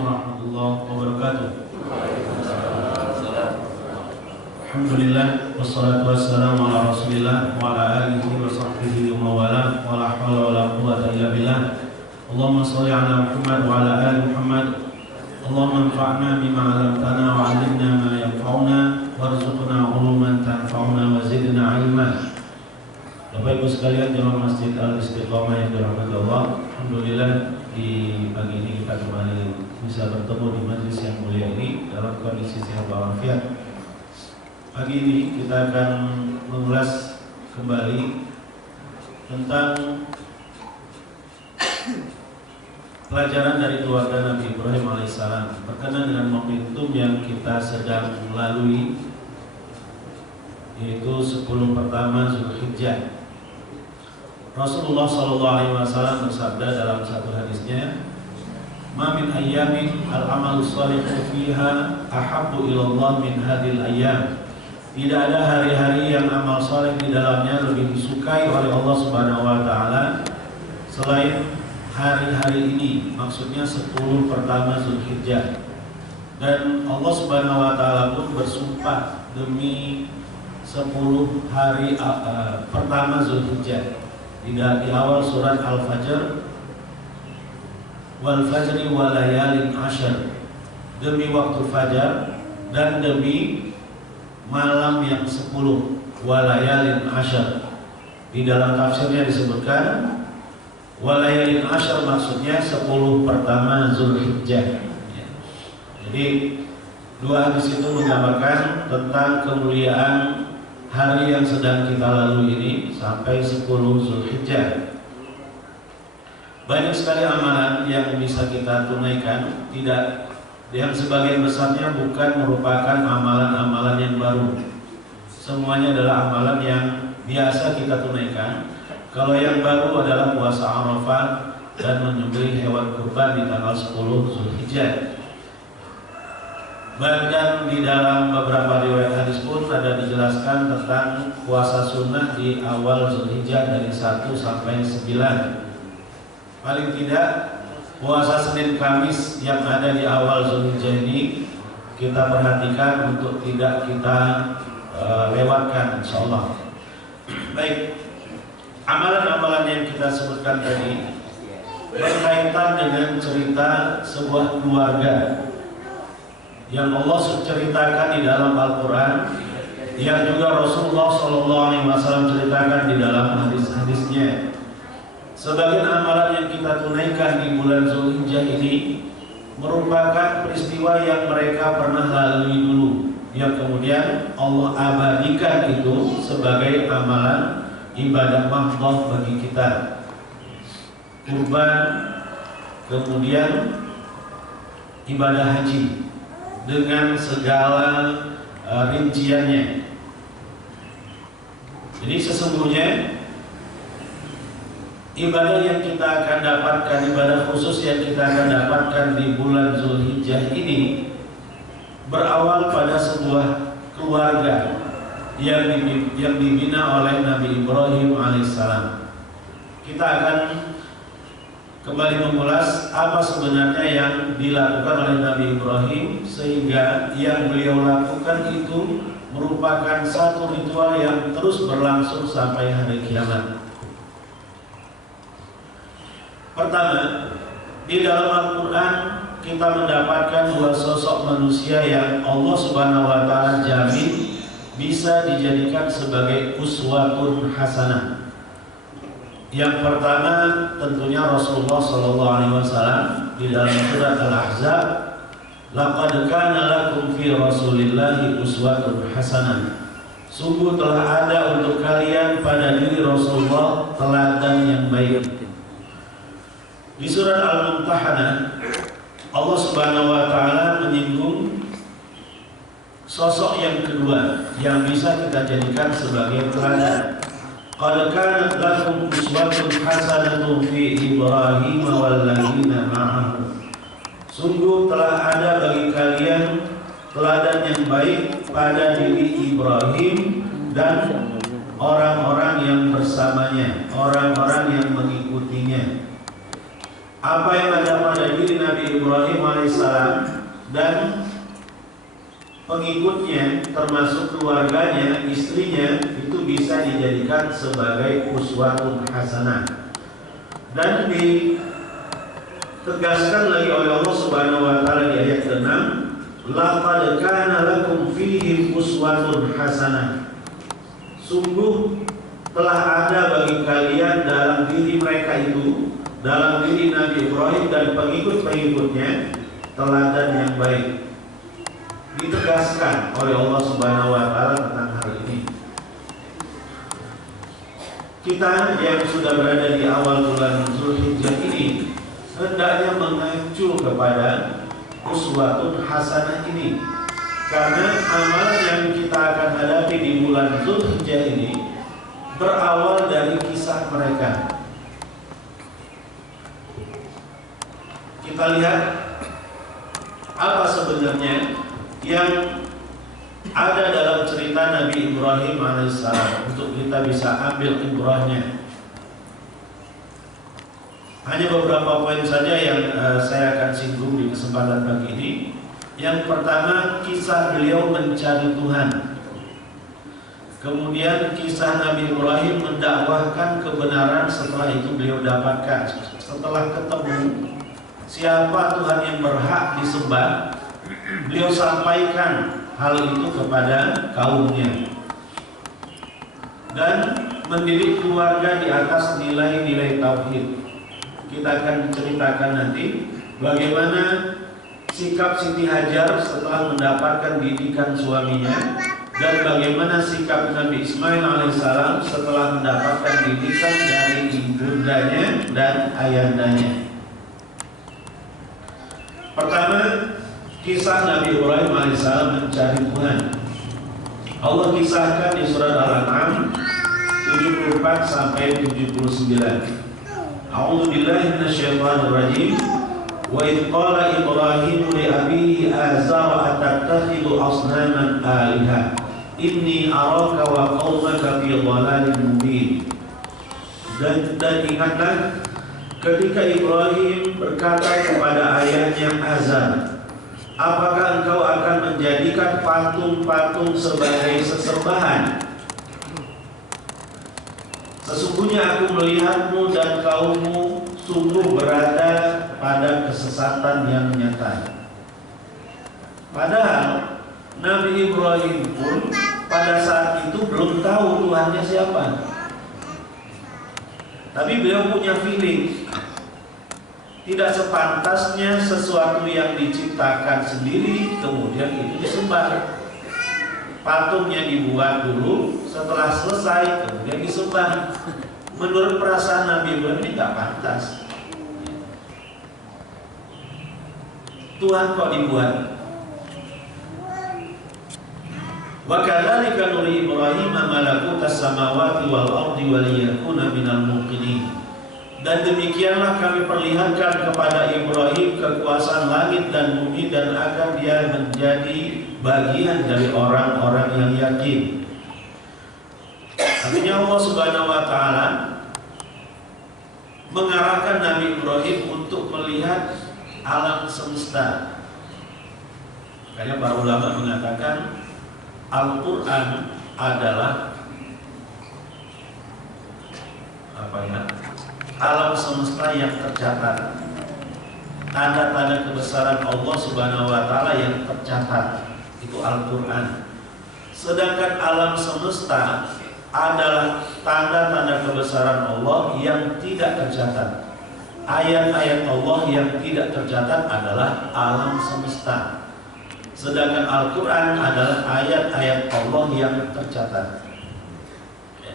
warahmatullahi wabarakatuh. Alhamdulillah wassalatu wassalamu ala Rasulillah wa ala alihi wa sahbihi wa mawala wa la hawla wa la quwwata illa billah. Allahumma shalli ala Muhammad wa ala ali Muhammad. Allahumma anfa'na bima 'allamtana wa 'allimna ma yanfa'una warzuqna 'uluman tanfa'una wa zidna 'ilma. Bapak Ibu sekalian jemaah Masjid Al-Istiqomah yang dirahmati Allah, alhamdulillah di pagi ini kita kembali bisa bertemu di majelis yang mulia ini dalam kondisi sehat walafiat. Pagi ini kita akan mengulas kembali tentang pelajaran dari keluarga Nabi Ibrahim alaihissalam berkenaan dengan momentum yang kita sedang melalui, yaitu 10 pertama Zulhijjah. Rasulullah SAW bersabda dalam satu hadisnya, "Ma min ayyamin al-amalu shalihu fiha ahabbu ilallah min hadhil ayyam." Tidak ada hari-hari yang amal saleh di dalamnya lebih disukai oleh Allah Subhanahu wa taala selain hari-hari ini, maksudnya 10 pertama Zulhijjah. Dan Allah Subhanahu wa taala pun bersumpah demi 10 hari pertama Zulhijjah. Di awal surat Al-Fajr, wal fajri wa layalin ashar, demi waktu fajar dan demi malam yang 10, wa layalin ashar. Di dalam tafsirnya disebutkan wa layalin ashar maksudnya 10 pertama Zulhijjah. Jadi dua hadis itu menggambarkan tentang kemuliaan hari yang sedang kita lalui ini sampai 10 Zulhijjah. Banyak sekali amalan yang bisa kita tunaikan, yang sebagian besarnya bukan merupakan amalan-amalan yang baru. Semuanya adalah amalan yang biasa kita tunaikan. Kalau yang baru adalah puasa Arafah dan menyembelih hewan kurban di tanggal 10 Zulhijjah. Bahkan di dalam beberapa riwayat hadis pun ada dijelaskan tentang puasa sunnah di awal Zulhijjah dari 1 sampai 9. Paling tidak puasa Senin Kamis yang ada di awal Zulhijjah ini kita perhatikan untuk tidak kita lewatkan, insyaallah. Baik, amalan-amalan yang kita sebutkan tadi berkaitan dengan cerita sebuah keluarga yang Allah ceritakan di dalam Al-Quran, yang juga Rasulullah SAW ceritakan di dalam hadis-hadisnya. Sebagian amalan yang kita tunaikan di bulan Zulhijjah ini merupakan peristiwa yang mereka pernah lalui dulu, yang kemudian Allah abadikan itu sebagai amalan ibadah mahdhah bagi kita. Kurban, kemudian ibadah haji dengan segala rinciannya. Jadi sesungguhnya ibadah yang kita akan dapatkan, ibadah khusus yang kita akan dapatkan di bulan Zulhijjah ini berawal pada sebuah keluarga yang dibina oleh Nabi Ibrahim alaihissalam. Kita akan kembali mengulas apa sebenarnya yang dilakukan oleh Nabi Ibrahim sehingga yang beliau lakukan itu merupakan satu ritual yang terus berlangsung sampai hari kiamat. Pertama, di dalam Al-Quran kita mendapatkan dua sosok manusia yang Allah Subhanahu wa taala jamin bisa dijadikan sebagai uswatun hasanah. Yang pertama tentunya Rasulullah SAW di dalam surat Al-Ahzab, "Laqad kana lakum fi Rasulillahi uswatun hasanah." Sungguh telah ada untuk kalian pada diri Rasulullah teladan yang baik. Di surat Al-Mumtahanah Allah Subhanahu wa taala menyinggung sosok yang kedua yang bisa kita jadikan sebagai teladan. Qad kanat lakum uswatun hasanatun fi Ibrahim wal ladzina ma'ahu. Sungguh telah ada bagi kalian teladan yang baik pada diri Ibrahim dan orang-orang yang bersamanya, orang-orang yang mengikutinya. apa yang ada pada diri Nabi Ibrahim alaihissalam dan pengikutnya, termasuk keluarganya, istrinya, itu bisa dijadikan sebagai uswatun hasanah. Dan ditegaskan lagi oleh Allah Subhanahu wa taala di ayat 6, laqad kana lakum fihim uswatun hasanah. Sungguh telah ada bagi kalian dalam diri mereka itu, dalam diri Nabi Ibrahim dan pengikut-pengikutnya, teladan yang baik. Ditegaskan oleh Allah Subhanahu wa taala tentang hal ini. Kita yang sudah berada di awal bulan Zulhijjah ini hendaknya mengacu kepada uswatun hasanah ini, karena amalan yang kita akan hadapi di bulan Zulhijjah ini berawal dari kisah mereka. Kita lihat apa sebenarnya yang ada dalam cerita Nabi Ibrahim alaihissalam untuk kita bisa ambil ibrahnya. Hanya beberapa poin saja yang saya akan singgung di kesempatan pagi ini. Yang pertama, kisah beliau mencari Tuhan. Kemudian kisah Nabi Ibrahim mendakwahkan kebenaran setelah itu beliau dapatkan. Setelah ketemu siapa Tuhan yang berhak disembah, beliau sampaikan hal itu kepada kaumnya dan mendidik keluarga di atas nilai-nilai tauhid. Kita akan ceritakan nanti bagaimana sikap Siti Hajar setelah mendapatkan didikan suaminya dan bagaimana sikap Nabi Ismail alaihissalam setelah mendapatkan didikan dari ibundanya dan ayandanya. Pertama, kisah Nabi Ibrahim alaihissalam mencari Tuhan. Allah kisahkan di surat Al-An'am 74 sampai 79. A'udzu billahi minasyaitonir rajim. Wa idh qala Ibrahim li abihi azara atattakhidhu asnaman aliha inni araka wa qaumaka fi dhalalin mubin. Dan ingatlah ketika Ibrahim berkata kepada ayahnya Azar, apakah engkau akan menjadikan patung-patung sebagai sesembahan? Sesungguhnya aku melihatmu dan kaummu sungguh berada pada kesesatan yang nyata. Padahal Nabi Ibrahim pun pada saat itu belum tahu Tuhannya siapa. Tapi beliau punya feeling. Tidak sepantasnya sesuatu yang diciptakan sendiri kemudian itu disembah. Patungnya dibuat dulu, setelah selesai kemudian disembah. Menurut perasaan Nabi Ibrahim ini tidak pantas. Tuhan kok dibuat? Wa kadzalika nuri Ibrahim malakutas samawati wal ardi wa liyakuna minal muqinin. Dan demikianlah kami perlihatkan kepada Ibrahim kekuasaan langit dan bumi dan agar dia menjadi bagian dari orang-orang yang yakin. Artinya Allah Subhanahu wa taala mengarahkan Nabi Ibrahim untuk melihat alam semesta. Makanya para ulama mengatakan Al-Quran adalah alam semesta yang tercatat, tanda-tanda kebesaran Allah Subhanahu wa taala yang tercatat, itu Al-Quran. Sedangkan alam semesta adalah tanda-tanda kebesaran Allah yang tidak tercatat. Ayat-ayat Allah yang tidak tercatat adalah alam semesta. Sedangkan Al-Quran adalah ayat-ayat Allah yang tercatat.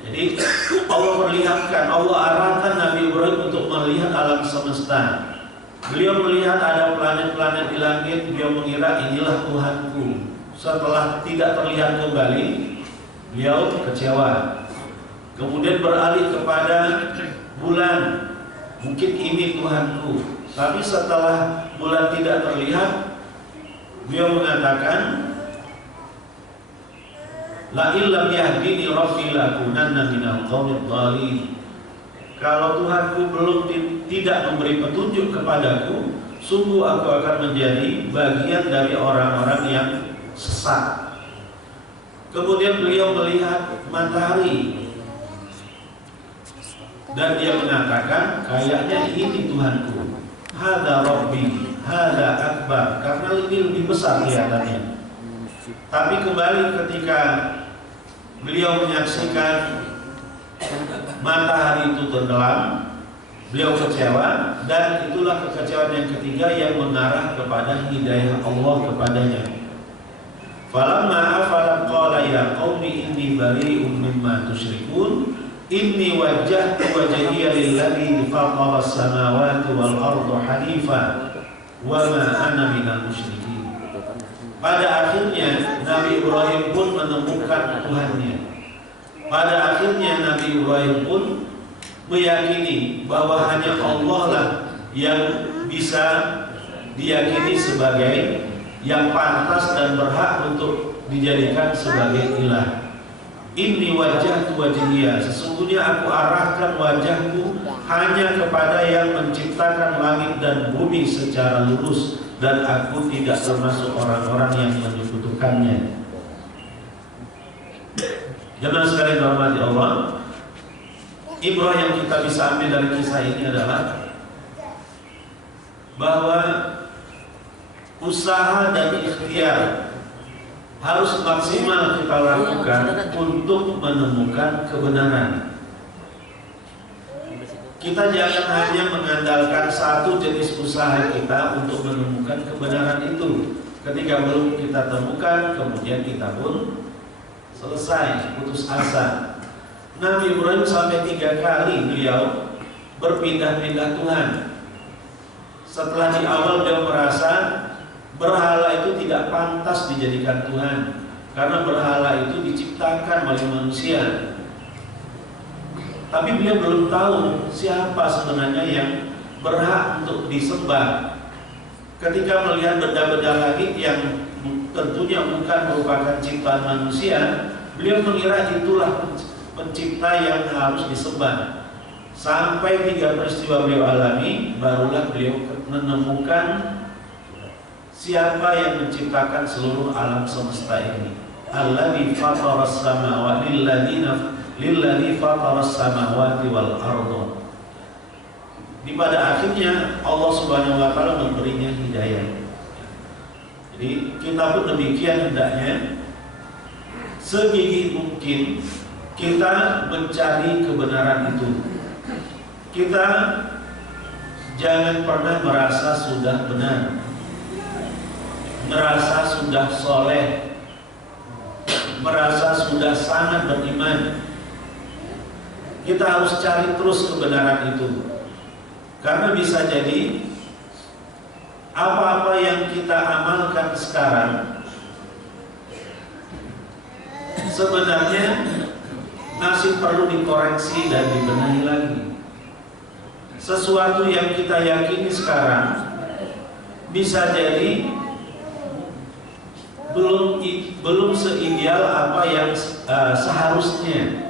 Jadi Allah perlihatkan, Allah arahkan Nabi Ibrahim untuk melihat alam semesta. Beliau melihat ada planet-planet di langit, beliau mengira inilah Tuhanku. Setelah tidak terlihat kembali, beliau kecewa. Kemudian beralih kepada bulan, mungkin ini Tuhanku. Tapi setelah bulan tidak terlihat, beliau mengatakan, la illam yahdini rabbi lakunanna minal qaumidh dhalin. Kalau Tuhanku belum tidak memberi petunjuk kepadaku, sungguh aku akan menjadi bagian dari orang-orang yang sesat. Kemudian beliau melihat matahari dan dia mengatakan, kayaknya ini Tuhanku, hada Rabbi, hada akbar, karena lebih besar kelihatannya. Tapi kembali ketika beliau menyaksikan matahari itu tenggelam, beliau kecewa, dan itulah kekecewaan yang ketiga yang mengarah kepada hidayah Allah kepadanya. Falamma afalat qala ya qaumi inni bari'un mimma tusyrikun inni wajjahtu wajhiya lilladzi fatara as-samawati wal arda hanifa wa ma ana minal musyrikin. Pada akhirnya Nabi Ibrahim pun menemukan Tuhannya. Pada akhirnya Nabi Ibrahim pun meyakini bahwa hanya Allah lah yang bisa diyakini sebagai yang pantas dan berhak untuk dijadikan sebagai ilah. Inni wajjahtu wajhiya, sesungguhnya aku arahkan wajahku hanya kepada yang menciptakan langit dan bumi secara lurus, dan aku tidak termasuk orang-orang yang menyekutukannya. Jemaah sekalian dirahmati Allah, ibrah yang kita bisa ambil dari kisah ini adalah bahwa usaha dan ikhtiar harus maksimal kita lakukan untuk menemukan kebenaran. Kita jangan hanya mengandalkan satu jenis usaha kita untuk menemukan kebenaran itu. Ketika belum kita temukan, kemudian kita pun selesai, putus asa. Nabi Ibrahim sampai 3 kali beliau berpindah-pindah Tuhan. Setelah di awal beliau merasa berhala itu tidak pantas dijadikan Tuhan, karena berhala itu diciptakan oleh manusia. Tapi beliau belum tahu siapa sebenarnya yang berhak untuk disembah. Ketika melihat benda-benda langit yang tentunya bukan merupakan ciptaan manusia, beliau mengira itulah pencipta yang harus disembah. Sampai 3 peristiwa beliau alami, barulah beliau menemukan siapa yang menciptakan seluruh alam semesta ini. Alladzi fataras samawati lilladzi fataras samawati wal arda. Di pada akhirnya Allah Subhanahu wa taala memberinya hidayah. Jadi kita pun demikian hendaknya segigih mungkin kita mencari kebenaran itu. Kita jangan pernah merasa sudah benar, merasa sudah soleh, merasa sudah sangat beriman. Kita harus cari terus kebenaran itu, karena bisa jadi apa-apa yang kita amalkan sekarang sebenarnya masih perlu dikoreksi dan dibenahi lagi. Sesuatu yang kita yakini sekarang bisa jadi belum seideal apa yang seharusnya.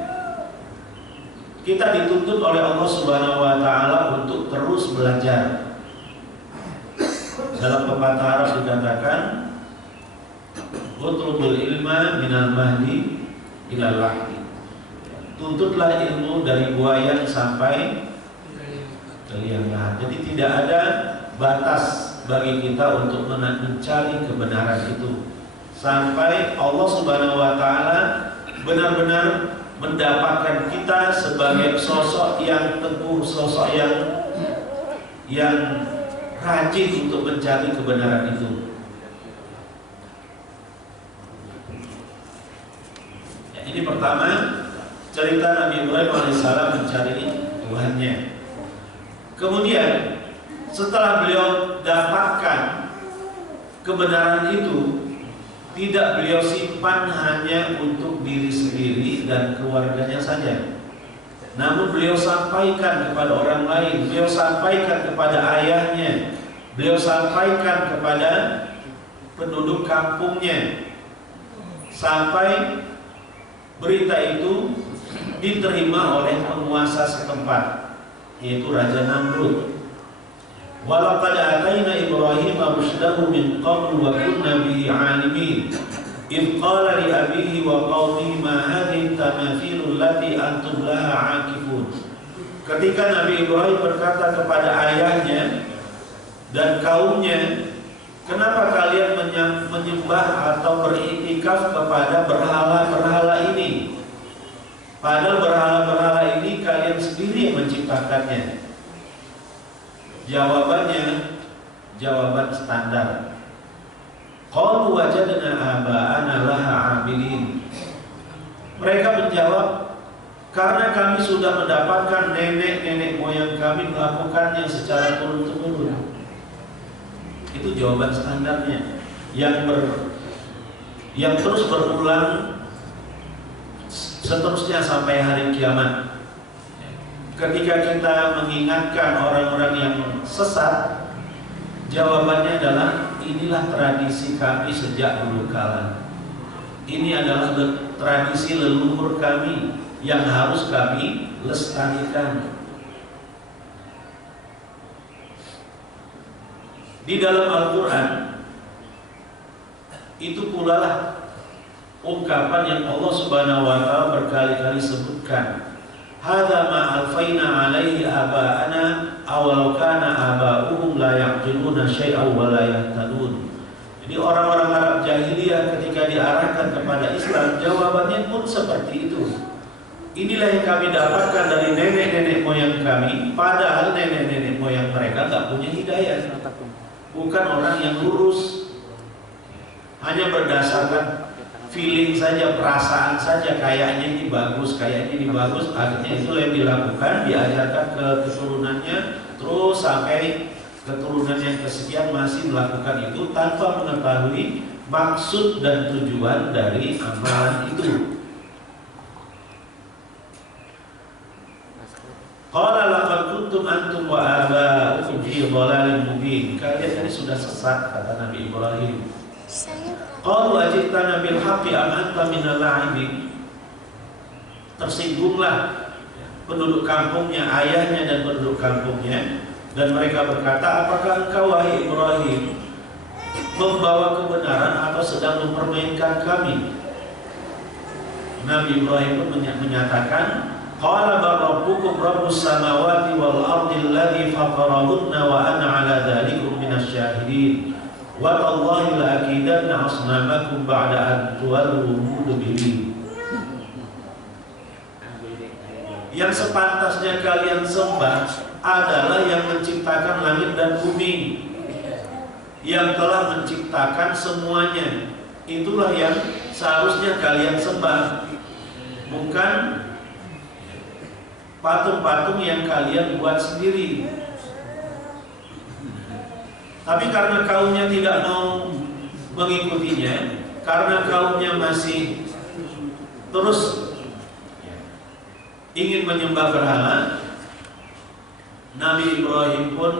Kita dituntut oleh Allah Subhanahu wa taala untuk terus belajar. Dalam pepatah Arab dikatakan, "Utlubul ilma minal mahdi ilal lahdi." Tuntutlah ilmu dari buayan sampai ke liang lahat. Jadi tidak ada batas bagi kita untuk mencari kebenaran itu sampai Allah Subhanahu wa taala benar-benar mendapatkan kita sebagai sosok yang teguh, sosok yang rajin untuk mencari kebenaran itu. Ya, ini pertama cerita Nabi Ibrahim alaihissalam mencari Tuhannya. Kemudian setelah beliau dapatkan kebenaran itu, tidak beliau simpan hanya untuk diri sendiri dan keluarganya saja, namun beliau sampaikan kepada orang lain. Beliau sampaikan kepada ayahnya, beliau sampaikan kepada penduduk kampungnya, sampai berita itu diterima oleh penguasa setempat. yaitu Raja Namrud. Walaqad ataina Ibrahim rusydahu min qablu wa kunna bihi 'alimin. Idh qala li abihi wa qaumihi ma hadhihi tamathilu allati antum laha 'akifun. Ketika Nabi Ibrahim berkata kepada ayahnya dan kaumnya, kenapa kalian menyembah atau beriktikaf kepada berhala-berhala ini? Padahal berhala-berhala ini kalian sendiri yang menciptakannya. Jawabannya jawaban standar. Qalu wajadna aba'ana laha 'abidin. Mereka menjawab, karena kami sudah mendapatkan nenek-nenek moyang kami melakukannya secara turun-temurun. Itu jawaban standarnya yang terus berulang seterusnya sampai hari kiamat. Ketika kita mengingatkan orang-orang yang sesat, jawabannya adalah inilah tradisi kami sejak dulu kala. Ini adalah tradisi leluhur kami yang harus kami lestarikan. Di dalam Al-Quran itu pula lah ungkapan yang Allah Subhanahu wa Ta'ala berkali-kali sebutkan. Hadza ma alfaina alaihi aba'ana aw kana aba'uhum la yaqiluna syai'an wa la yahtadun. Jadi orang-orang Arab jahiliyah ketika diarahkan kepada Islam, jawabannya pun seperti itu. Inilah yang kami dapatkan dari nenek-nenek moyang kami, padahal nenek-nenek moyang mereka tak punya hidayah. Bukan orang yang lurus, hanya berdasarkan feeling saja, perasaan saja, kayaknya ini bagus, akhirnya itu yang dilakukan, diajarkan ke keturunannya, terus sampai keturunan yang kesekian masih melakukan itu tanpa mengetahui maksud dan tujuan dari amalan itu. Qala laqad kuntum antum wa aba'ukum fi dhalalin mubin. Kalian ini sudah sesat, kata Nabi Ibrahim. Qalu ajitana bil haqqi am anta minal la'ibin. Tersinggunglah penduduk kampungnya, ayahnya dan penduduk kampungnya, dan mereka berkata, apakah engkau wahai Ibrahim membawa kebenaran atau sedang mempermainkan kami? Nabi Ibrahim pun menyatakan, qala bal rabbukum rabbus samawati wal ardi alladhi fatarahunna wa ana 'ala dzalikum minasy syahidin. Wa tallahi la akidanna asnamakum ba'da an tuwallu mudbirin. Yang sepantasnya kalian sembah adalah yang menciptakan langit dan bumi, yang telah menciptakan semuanya. Itulah yang seharusnya kalian sembah, bukan patung-patung yang kalian buat sendiri. Tapi karena kaumnya tidak mau mengikutinya, karena kaumnya masih terus ingin menyembah berhala, Nabi Ibrahim pun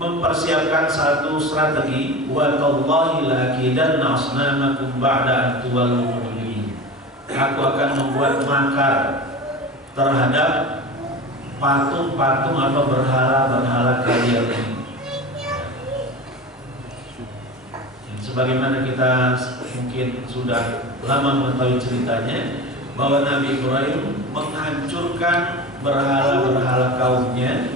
mempersiapkan satu strategi. Wa tallahi la akidanna asnamakum ba'da an tuwallu mudbirin. Aku akan membuat makar terhadap patung-patung atau berhala-berhala kalian ini. Sebagaimana kita mungkin sudah lama mengetahui ceritanya, bahwa Nabi Ibrahim menghancurkan berhala-berhala kaumnya.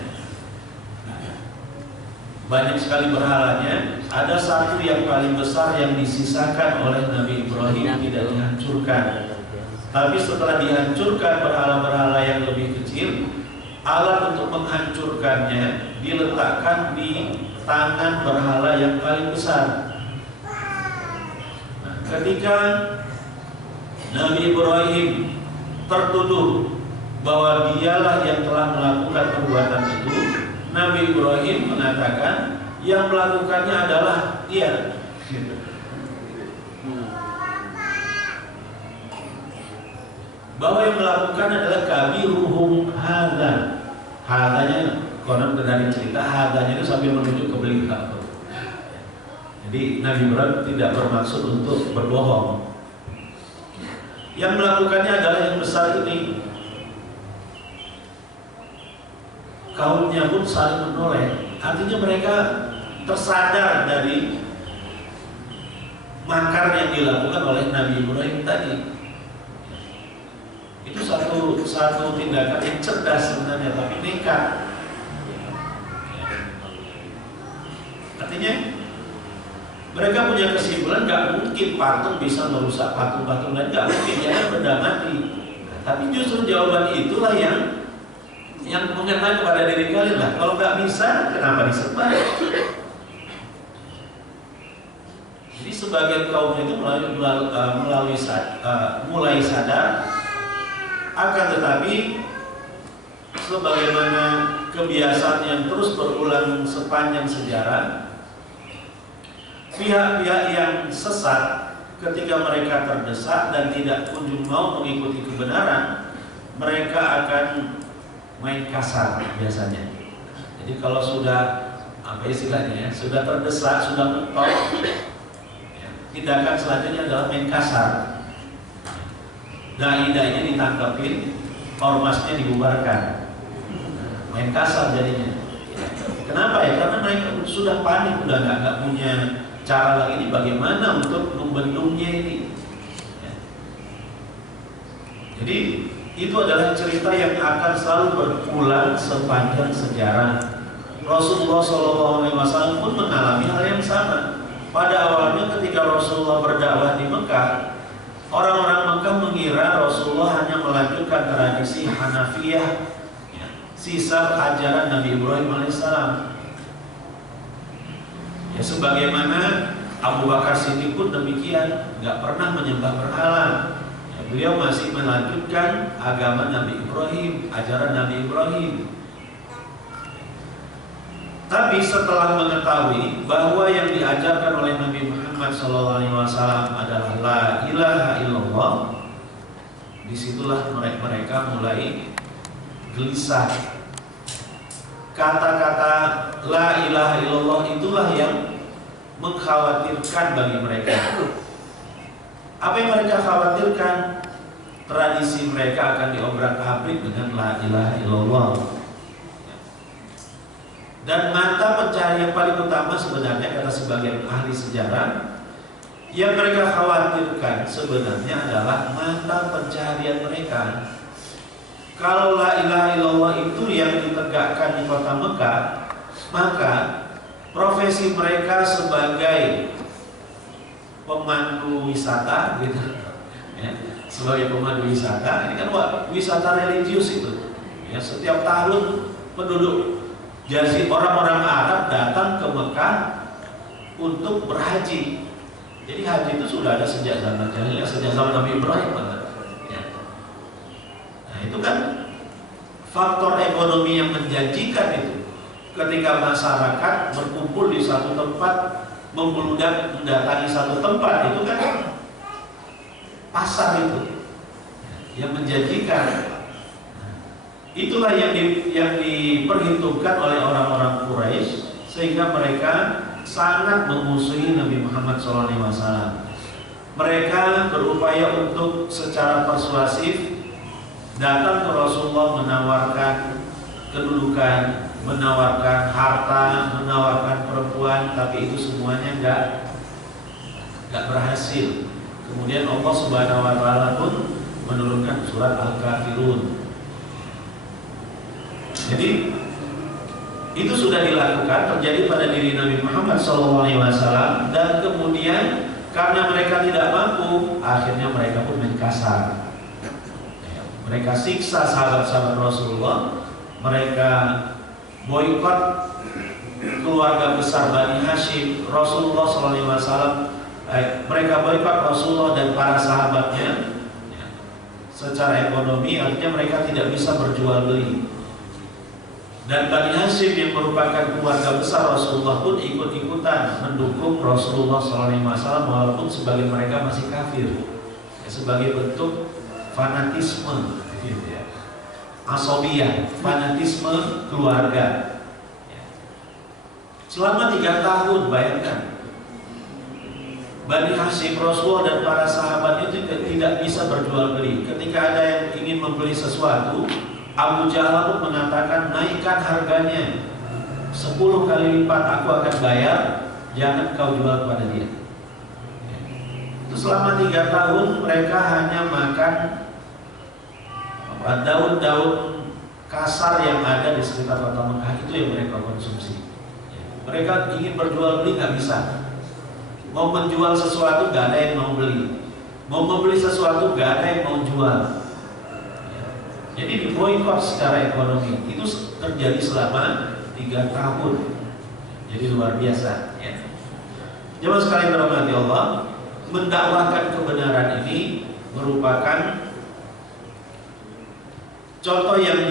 Banyak sekali berhalanya. Ada satu yang paling besar yang disisakan oleh Nabi Ibrahim, tidak dihancurkan. Tapi setelah dihancurkan berhala-berhala yang lebih kecil, alat untuk menghancurkannya diletakkan di tangan berhala yang paling besar. Nah, ketika Nabi Ibrahim tertuduh bahwa dialah yang telah melakukan perbuatan itu, Nabi Ibrahim mengatakan yang melakukannya adalah dia. Bahwa yang melakukan adalah kabiruhum hadza. Hadzanya konon dari cerita, hadzanya itu sambil menunjuk ke beliau. Jadi Nabi Ibrahim tidak bermaksud untuk berbohong. Yang melakukannya adalah yang besar ini. kaumnya pun saling menoleh. Artinya mereka tersadar dari makar yang dilakukan oleh Nabi Ibrahim tadi. Itu satu tindakan yang cerdas sebenarnya, tapi nekat. Artinya mereka punya kesimpulan nggak mungkin patung bisa merusak patung-patung lain, nggak mungkin, ya benda mati. Tapi justru jawaban itulah yang mengena kepada diri kalian lah. Kalau nggak bisa, kenapa disembah? Jadi sebagian kaum itu mulai sadar, akan tetapi sebagaimana kebiasaan yang terus berulang sepanjang sejarah, pihak-pihak yang sesat ketika mereka terdesak dan tidak kunjung mau mengikuti kebenaran, mereka akan main kasar biasanya. Jadi kalau sudah apa istilahnya ya, sudah terdesak, sudah mentok, tindakan selanjutnya adalah main kasar. Dai-dainya ditangkapin, ormasnya dibubarkan, main kasar jadinya. Kenapa ya? Karena mereka sudah panik, udah nggak punya cara lagi ini bagaimana untuk membendungnya ini. Jadi itu adalah cerita yang akan selalu berulang sepanjang sejarah. Rasulullah SAW pun mengalami hal yang sama. Pada awalnya ketika Rasulullah berdakwah di Mekah, orang-orang Mekah mengira Rasulullah hanya melanjutkan tradisi Hanafiyah, sisa ajaran Nabi Ibrahim alaihissalam. Ya sebagaimana Abu Bakar Siddiq pun demikian, nggak pernah menyembah berhala. Beliau masih melanjutkan agama Nabi Ibrahim, ajaran Nabi Ibrahim. Tapi setelah mengetahui bahwa yang diajarkan oleh Nabi Muhammad SAW adalah la ilaha illallah, disitulah mereka mulai gelisah. Kata-kata la ilaha illallah itulah yang mengkhawatirkan bagi mereka. Apa yang mereka khawatirkan? Tradisi mereka akan diobrak-abrik dengan la ilaha illallah. Dan mata pencaharian paling utama sebenarnya, kata sebagian ahli sejarah, yang mereka khawatirkan sebenarnya adalah mata pencaharian mereka. Kalau la ilaha illallah itu yang ditegakkan di kota Mekah, maka profesi mereka sebagai pemandu wisata, gitu, ya, sebagai pemandu wisata, ini kan wisata religius itu. Ya, setiap tahun penduduk jadi orang-orang Arab datang ke Mekah untuk berhaji. Jadi haji itu sudah ada sejak zaman jahiliyah, sejak zaman Nabi Ibrahim. Ya. Nah itu kan faktor ekonomi yang menjanjikan itu. Ketika masyarakat berkumpul di satu tempat, membludak mendatangi satu tempat, itu kan pasar itu yang menjanjikan. Itulah yang diperhitungkan oleh orang-orang Quraisy sehingga mereka sangat memusuhi Nabi Muhammad SAW. Mereka berupaya untuk secara persuasif datang ke Rasulullah, menawarkan kedudukan, menawarkan harta, menawarkan perempuan, tapi itu semuanya enggak berhasil. Kemudian Allah Subhanahu wa taala pun menurunkan surat Al-Kafirun. Jadi itu sudah dilakukan, terjadi pada diri Nabi Muhammad SAW, dan kemudian karena mereka tidak mampu, akhirnya mereka pun main kasar. Mereka siksa sahabat-sahabat Rasulullah, mereka boikot keluarga besar Bani Hashim, Rasulullah SAW, mereka boikot Rasulullah dan para sahabatnya secara ekonomi, artinya mereka tidak bisa berjual beli. Dan Bani Hashim yang merupakan keluarga besar Rasulullah pun ikut-ikutan mendukung Rasulullah SAW walaupun sebagian mereka masih kafir, ya, sebagai bentuk fanatisme, gitu ya. Asobiyah, fanatisme keluarga. Ya. Selama 3 tahun, bayangkan, Bani Hashim, Rasulullah dan para sahabat itu tidak bisa berjual beli. Ketika ada yang ingin membeli sesuatu, Abu Jahal pun mengatakan, naikkan harganya 10 kali lipat, aku akan bayar, jangan kau jual kepada dia. Itu selama 3 tahun mereka hanya makan daun-daun kasar yang ada di sekitar kota Mekah, itu yang mereka konsumsi. Mereka ingin berjual beli nggak bisa. Mau menjual sesuatu nggak ada yang mau beli. Mau membeli sesuatu nggak ada yang mau jual. Jadi diboikot secara ekonomi. Itu terjadi selama 3 tahun. Jadi luar biasa. Jemaah sekalian dirahmati Allah, mendakwahkan kebenaran ini merupakan contoh yang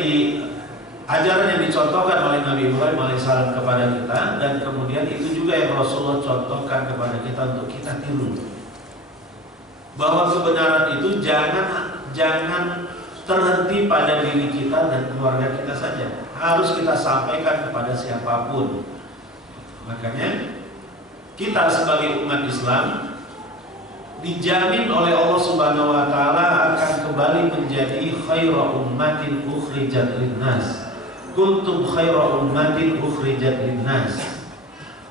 ajaran yang dicontohkan oleh Nabi Ibrahim alaihissalam kepada kita, dan kemudian itu juga yang Rasulullah contohkan kepada kita untuk kita tiru. Bahwa kebenaran itu jangan terhenti pada diri kita dan keluarga kita saja, harus kita sampaikan kepada siapapun. Makanya kita sebagai umat Islam dijamin oleh Allah Subhanahu wa taala akan kembali menjadi khairu ummatin ukhrijat linnas. Kuntum khairu ummatin ukhrijat linnas.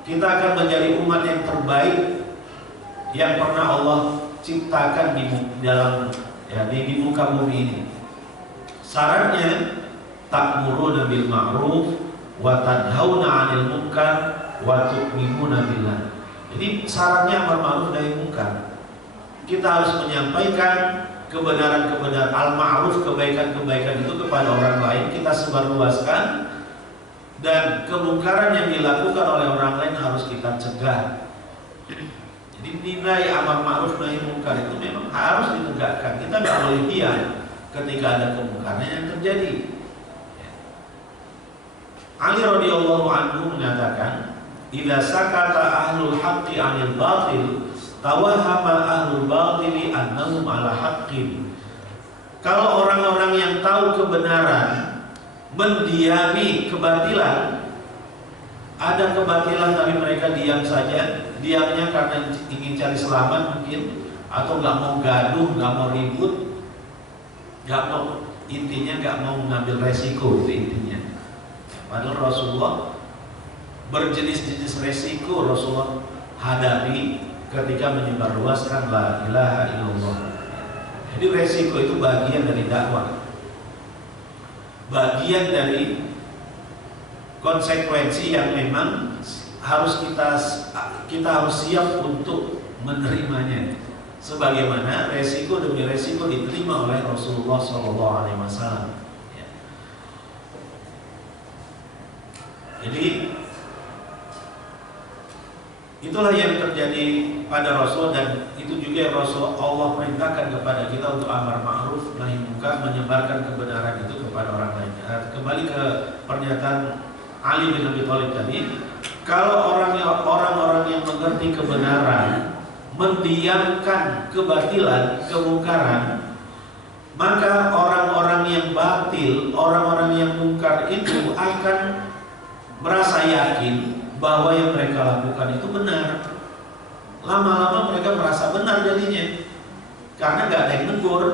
Kita akan menjadi umat yang terbaik yang pernah Allah ciptakan di muka bumi ini. Syaratnya ta'muruna bil ma'ruf wa tanhauna 'anil munkar wa tu'minuna billah. Jadi syaratnya amar ma'ruf nahi munkar. Kita harus menyampaikan kebenaran-kebenaran al-ma'ruf, kebaikan-kebaikan itu kepada orang lain, kita sebarluaskan, dan kemungkaran yang dilakukan oleh orang lain harus kita cegah. Jadi nilai amar ma'ruf nahi munkar itu memang harus ditegakkan. Kita nggak boleh diam ketika ada kemungkaran yang terjadi. Ali radhiyallahu anhu mengatakan, "Idza sakata ahlul haqqi 'anil batil, tawahhama ahlul batili annahum 'ala haqqin." Kalau orang-orang yang tahu kebenaran mendiami kebatilan, ada kebatilan tapi mereka diam saja, diamnya karena ingin cari selamat mungkin, atau nggak mau gaduh, nggak mau ribut, nggak mau mengambil resiko, itu intinya. Padahal Rasulullah berjenis-jenis resiko Rasulullah hadapi ketika menyebarluaskan la ilaha illallah. Jadi resiko itu bagian dari dakwah, bagian dari konsekuensi yang memang harus kita harus siap untuk menerimanya. Sebagaimana resiko demi resiko diterima oleh Rasulullah SAW. Jadi itulah yang terjadi pada Rasul, dan itu juga yang Rasul Allah perintahkan kepada kita untuk amar ma'ruf nahi munkar, menyebarkan kebenaran itu kepada orang lain. Kembali ke pernyataan Ali bin Abi Thalib tadi, kalau orang-orang yang mengerti kebenaran mendiamkan kebatilan, kemungkaran, maka orang-orang yang batil, orang-orang yang mungkar itu akan merasa yakin bahwa yang mereka lakukan itu benar. Lama-lama mereka merasa benar jadinya, karena gak ada yang negur.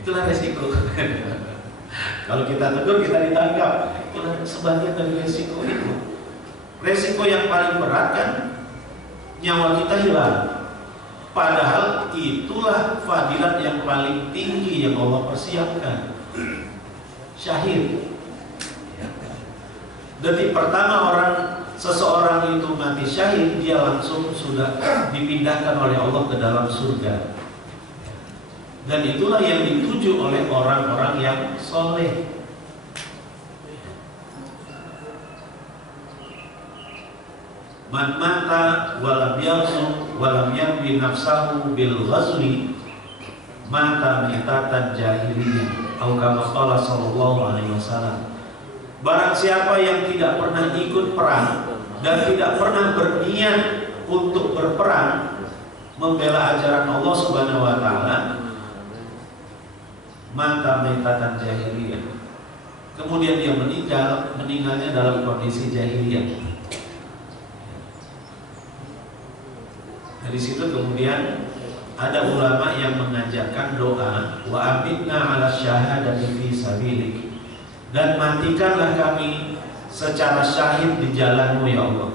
Itulah resiko. Kalau kita tegur, kita ditangkap. Itulah sebagian dari resiko itu. Resiko yang paling berat kan nyawa kita hilang. Padahal itulah fadilat yang paling tinggi yang Allah persiapkan. Syahid. Detik pertama seseorang itu mati syahid, dia langsung sudah dipindahkan oleh Allah ke dalam surga. Dan itulah yang dituju oleh orang-orang yang soleh. Man mata walam yaghzu walam yanwi nafsahu bil ghazwi mata mitatan jahiliyah, atau kama qala sallallahu alaihi wasallam. Barang siapa yang tidak pernah ikut perang dan tidak pernah berniat untuk berperang membela ajaran Allah Subhanahu wa taala, mata mitatan jahiliyah. Kemudian dia meninggalnya dalam kondisi jahiliyah. Dari situ kemudian ada ulama yang mengajarkan doa, wa abidna ala syahadati fi sabilik, dan matikanlah kami secara syahid di jalanmu ya Allah.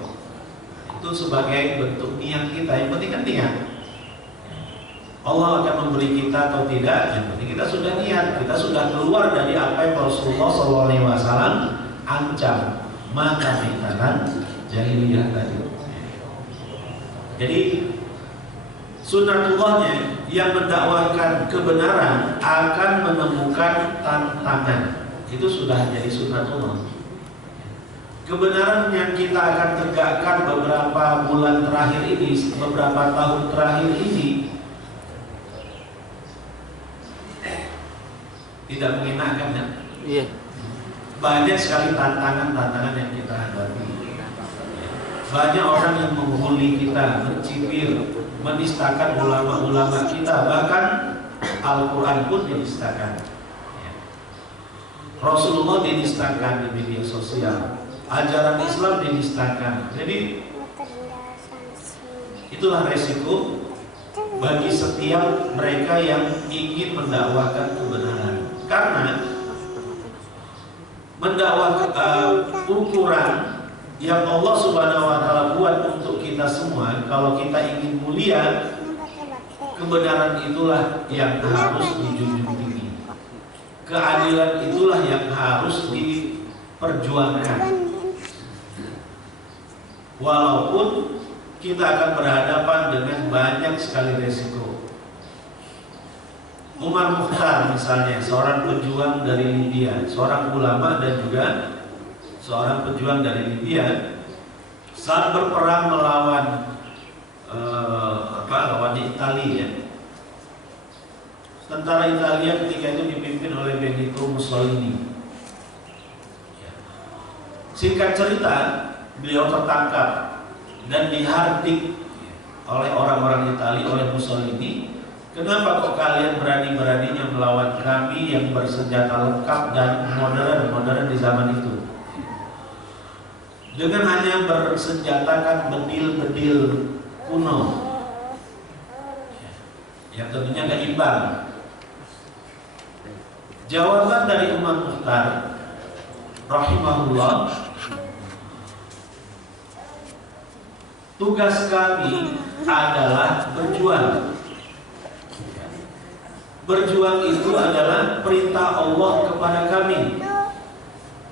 Itu sebagai bentuk niat kita. Yang penting kan niat. Allah akan memberi kita atau tidak, yang penting kita sudah niat, kita sudah keluar dari apa yang Rasulullah SAW ancam, maka mengatakan jahiliyah tadi. Jadi sunnatullahnya yang mendakwahkan kebenaran akan menemukan tantangan. Itu sudah jadi sunnatullah. Kebenaran yang kita akan tegakkan beberapa bulan terakhir ini, beberapa tahun terakhir ini, tidak mengenakan ya? Iya. Banyak sekali tantangan-tantangan yang kita hadapi. Banyak orang yang membuli kita, mencibir, menistakan ulama-ulama kita, bahkan Al-Quran pun dinistakan. Rasulullah dinistakan di media sosial, ajaran Islam dinistakan. Jadi itulah resiko bagi setiap mereka yang ingin mendakwahkan kebenaran. Karena mendakwahkan ukuran yang Allah Subhanahu wa taala buat untuk kita semua, kalau kita ingin mulia, kebenaran itulah yang harus dijunjung tinggi. Keadilan itulah yang harus diperjuangkan. Walaupun kita akan berhadapan dengan banyak sekali resiko. Umar Mukhtar misalnya, seorang pejuang dari Libya, seorang ulama dan juga seorang pejuang dari Libya, saat berperang melawan lawan Italia ya. Tentara Italia ketika itu dipimpin oleh Benito Mussolini. Singkat cerita, beliau tertangkap dan dihardik oleh orang-orang Italia, oleh Mussolini. Kenapa kok kalian berani-beraninya melawan kami yang bersenjata lengkap dan modern di zaman itu? Dengan hanya bersenjatakan bedil-bedil kuno yang tentunya gak imbang. Jawaban dari Umar Mukhtar rahimahullah, tugas kami adalah berjuang. Berjuang itu adalah perintah Allah kepada kami.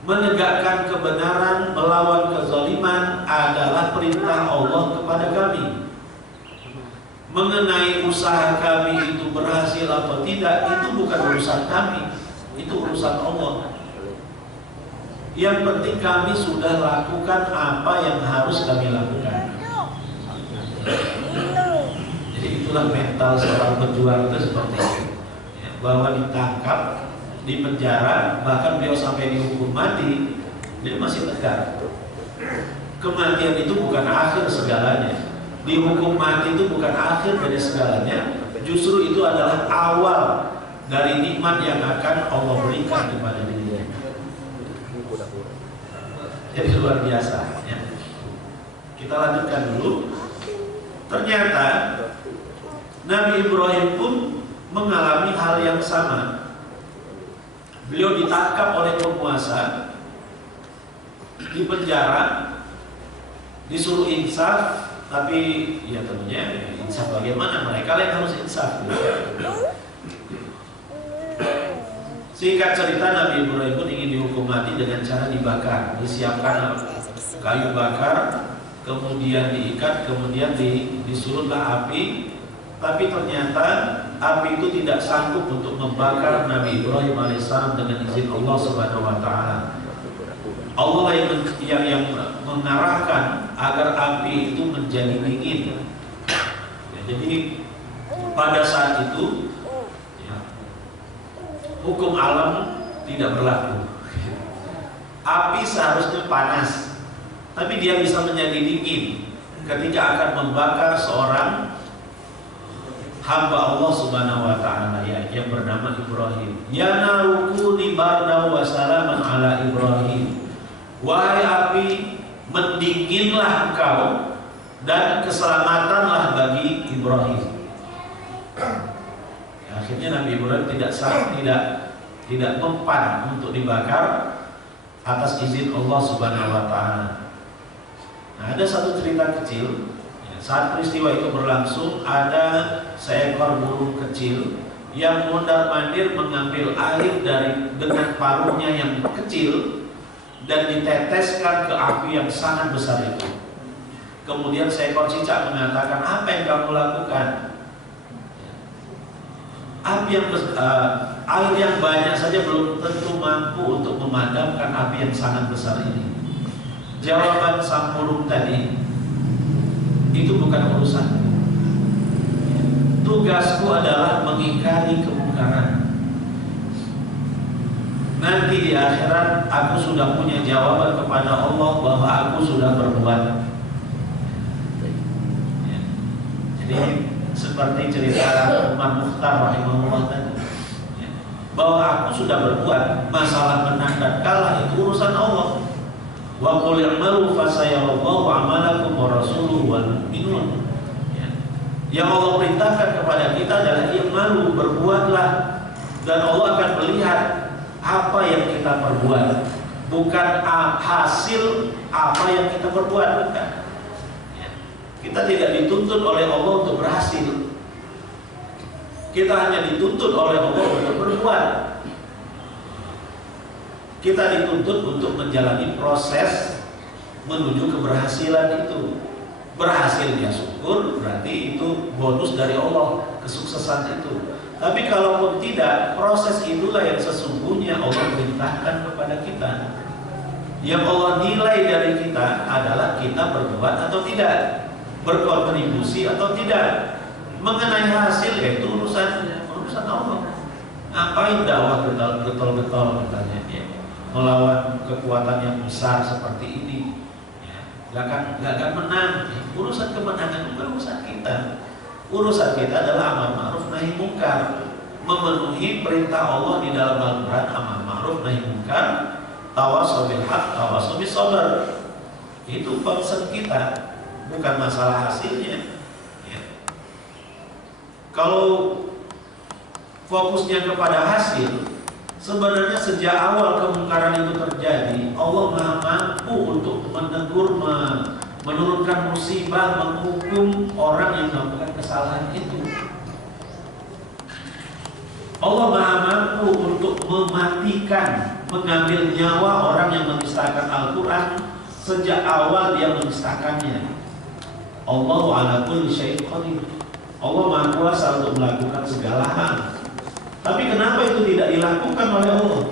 Menegakkan kebenaran, melawan kezaliman adalah perintah Allah kepada kami. Mengenai usaha kami itu berhasil atau tidak, itu bukan urusan kami, itu urusan Allah. Yang penting kami sudah lakukan apa yang harus kami lakukan. Jadi itulah mental seorang pejuang itu seperti itu. Bahwa ditangkap, di penjara, bahkan beliau sampai dihukum mati, dia masih tegar. Kematian itu bukan akhir segalanya. Dihukum mati itu bukan akhir dari segalanya. Justru itu adalah awal dari nikmat yang akan Allah berikan kepada dirinya. Jadi luar biasa ya. Kita lanjutkan dulu. Ternyata Nabi Ibrahim pun mengalami hal yang sama. Beliau ditangkap oleh penguasa, dipenjara, disuruh insaf, tapi ya tentunya insaf bagaimana? Mereka yang harus insaf. Singkat cerita, Nabi Ibrahim pun ingin dihukum mati dengan cara dibakar. Disiapkan kayu bakar, kemudian diikat, kemudian disuruhlah api. Tapi ternyata api itu tidak sanggup untuk membakar Nabi Ibrahim alaihissalam dengan izin Allah Subhanahu wa taala. Allah yang mengarahkan agar api itu menjadi dingin. Ya, jadi pada saat itu ya, hukum alam tidak berlaku. Api seharusnya panas, tapi dia bisa menjadi dingin ketika akan membakar seorang hamba Allah Subhanahu wa taala ya, yang bernama Ibrahim. Ya narukuni barda wa salaman ala Ibrahim. Wahai api, mendinginlah engkau dan keselamatanlah bagi Ibrahim. Akhirnya Nabi Ibrahim tidak mempan untuk dibakar atas izin Allah Subhanahu wa taala. Nah, ada satu cerita kecil. Saat peristiwa itu berlangsung, ada seekor burung kecil yang mondar-mandir mengambil air dengan paruhnya yang kecil dan diteteskan ke api yang sangat besar itu. Kemudian seekor cicak mengatakan, apa yang kamu lakukan? Air yang banyak saja belum tentu mampu untuk memadamkan api yang sangat besar ini. Jawaban sang burung tadi, itu bukan urusan. Tugasku adalah mengingkari kemungkaran. Nanti di akhirat aku sudah punya jawaban kepada Allah bahwa aku sudah berbuat. Jadi seperti cerita Umar Mukhtar rahimahullah tadi, bahwa aku sudah berbuat. Masalah menang dan kalah itu urusan Allah. Wa qul i'malu fasayarallahu 'amalakum wa rasuluhu wal mu'minun. Yang Allah perintahkan kepada kita adalah i'malu, berbuatlah, dan Allah akan melihat apa yang kita perbuat, bukan hasil apa yang kita perbuat, bukan. Kita tidak dituntut oleh Allah untuk berhasil. Kita hanya dituntut oleh Allah untuk berbuat. Kita dituntut untuk menjalani proses menuju keberhasilan itu. Berhasil ya syukur, berarti itu bonus dari Allah, kesuksesan itu. Tapi kalaupun tidak, proses itulah yang sesungguhnya Allah perintahkan kepada kita. Yang Allah nilai dari kita adalah kita berbuat atau tidak, berkontribusi atau tidak. Mengenai hasil itu urusan Allah. Ngapain dakwah getol-getol katanya ya, melawan kekuatan yang besar seperti ini ya, gak akan menang. Urusan kemenangan bukan urusan kita. Urusan kita adalah amar ma'ruf nahi mungkar, memenuhi perintah Allah di dalam Al-Quran, amar ma'ruf nahi mungkar, tawasau bil haq, tawasau bis sabr. Itu concern kita, bukan masalah hasilnya ya. Kalau fokusnya kepada hasil, sebenarnya sejak awal kemungkaran itu terjadi, Allah Maha mampu untuk menegur, menurunkan musibah, menghukum orang yang melakukan kesalahan itu. Allah Maha mampu untuk mematikan, mengambil nyawa orang yang menistakan Al-Quran sejak awal dia menistakannya. Allahu ala kulli syai'in qadir. Allah Maha kuasa untuk melakukan segala hal. Tapi kenapa itu tidak dilakukan oleh Allah?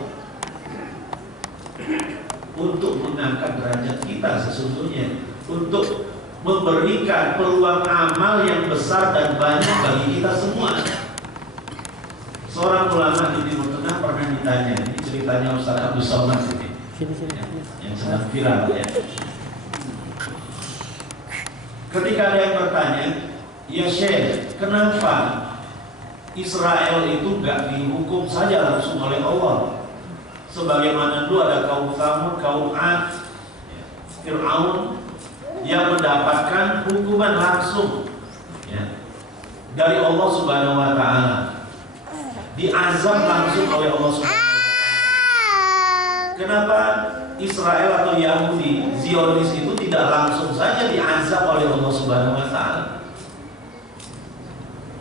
Untuk mengangkat derajat kita sesungguhnya, untuk memberikan peluang amal yang besar dan banyak bagi kita semua. Seorang ulama di Timur Tengah pernah ditanya, ini ceritanya Ustaz Abdul Somad ini, yang sedang viral ya. Ketika ada yang bertanya, ya Syekh, kenapa Israel itu gak dihukum saja langsung oleh Allah? Sebagaimana dulu ada kaum Tsamud, kaum 'Ad, Fir'aun yang mendapatkan hukuman langsung ya, dari Allah Subhanahu wa taala. Diazab langsung oleh Allah Subhanahu wa taala. Kenapa Israel atau Yahudi, Zionis itu tidak langsung saja diazab oleh Allah Subhanahu wa taala?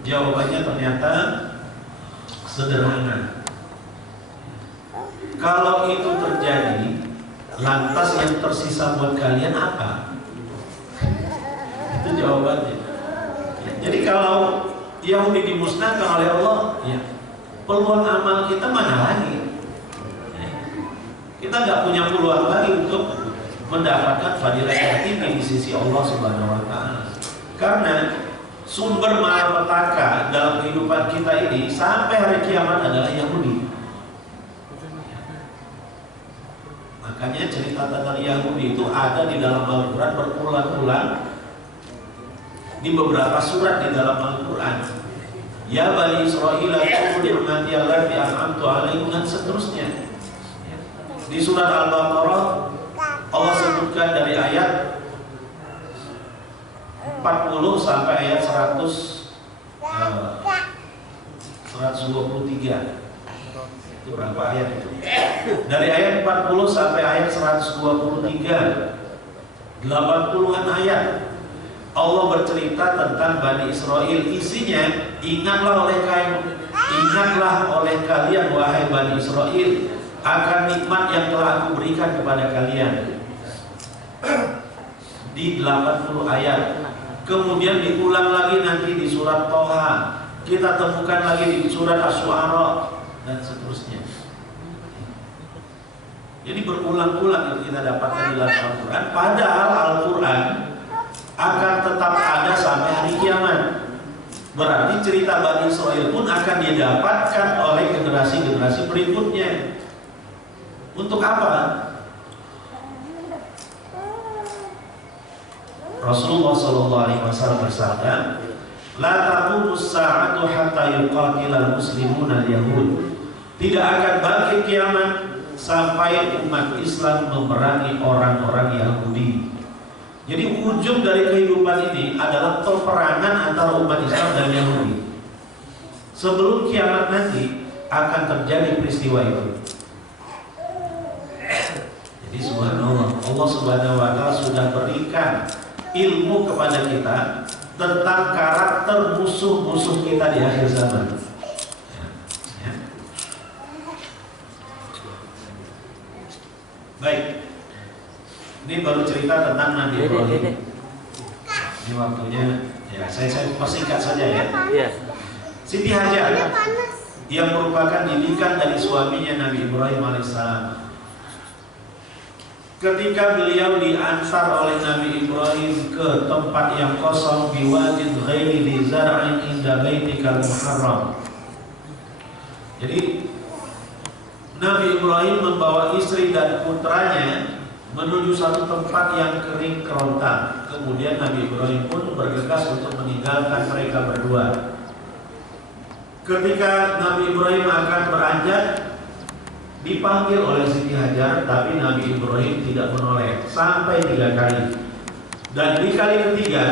Jawabannya ternyata sederhana. Kalau itu terjadi, lantas yang tersisa buat kalian apa? Itu jawabannya. Jadi kalau Yahudi dimusnahkan oleh Allah, ya, peluang amal kita mana lagi? Kita nggak punya peluang lagi untuk mendapatkan fadilah yang tinggi di sisi Allah Subhanahu wa taala. Karena sumber malapetaka dalam kehidupan kita ini sampai hari kiamat adalah Yahudi. Makanya cerita tentang Yahudi itu ada di dalam Al-Quran berulang-ulang di beberapa surat di dalam Al-Quran. Ya Bani Israil, aku nikmati Allah bi an'amtu alaikum, dan seterusnya. Di surat Al-Baqarah Allah sebutkan dari ayat 40 sampai ayat 100 123. Itu berapa ayat itu? Dari ayat 40 sampai ayat 123, 80-an ayat Allah bercerita tentang Bani Israel. Isinya, ingatlah oleh kalian wahai Bani Israel akan nikmat yang telah aku berikan kepada kalian. Di 80 ayat. Kemudian diulang lagi nanti di surat Toha, kita temukan lagi di surat Asy-Syu'ara, dan seterusnya. Jadi berulang-ulang itu kita dapatkan di dalam Al-Quran. Padahal Al-Quran akan tetap ada sampai hari kiamat. Berarti cerita Bani Israel pun akan didapatkan oleh generasi-generasi berikutnya. Untuk apa? Rasulullah SAW bersabda, "La taqumus sa'atu hatta yuqatilal muslimuna al-yahud." Tidak akan bangkit kiamat sampai umat Islam memerangi orang-orang Yahudi. Jadi ujung dari kehidupan ini adalah peperangan antara umat Islam dan Yahudi. Sebelum kiamat nanti akan terjadi peristiwa itu. Jadi subhanallah, Allah Subhanahu wa taala sudah berikan ilmu kepada kita tentang karakter musuh-musuh kita di akhir zaman. Ya. Baik, ini baru cerita tentang Nabi Ibrahim. Ini waktunya, ya saya persingkat saja ya. Siti Hajar yang merupakan didikan dari suaminya Nabi Ibrahim alaihissalam. Ketika beliau diantar oleh Nabi Ibrahim ke tempat yang kosong di wadin ghairi li zar'in inda baitikal muharram. Jadi Nabi Ibrahim membawa istri dan putranya menuju satu tempat yang kering kerontang. Kemudian Nabi Ibrahim pun bergegas untuk meninggalkan mereka berdua. Ketika Nabi Ibrahim akan beranjak, dipanggil oleh Siti Hajar, tapi Nabi Ibrahim tidak menoleh sampai 3 kali. Dan di kali ketiga,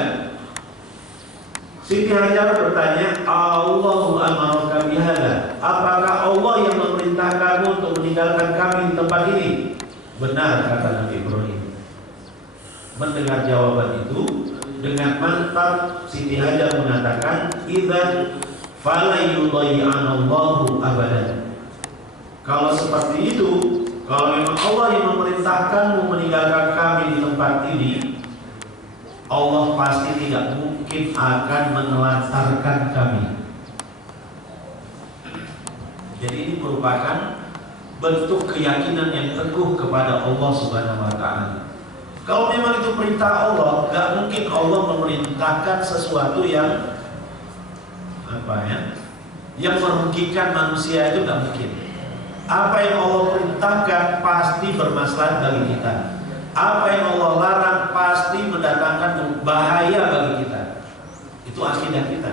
Siti Hajar bertanya, Allahu amaraka bihadza? Apakah Allah yang memerintah kamu untuk meninggalkan kami di tempat ini? Benar, kata Nabi Ibrahim. Mendengar jawaban itu, dengan mantap Siti Hajar mengatakan, idzan fala yudayyi'anallahu abadan. Kalau seperti itu, kalau memang Allah yang memerintahkanmu meninggalkan kami di tempat ini, Allah pasti tidak mungkin akan menelantarkan kami. Jadi ini merupakan bentuk keyakinan yang teguh kepada Allah Subhanahu wa taala. Kalau memang itu perintah Allah, gak mungkin Allah memerintahkan sesuatu yang yang merugikan manusia, itu gak mungkin. Apa yang Allah perintahkan pasti bermaslahat bagi kita. Apa yang Allah larang pasti mendatangkan bahaya bagi kita. Itu akidah kita.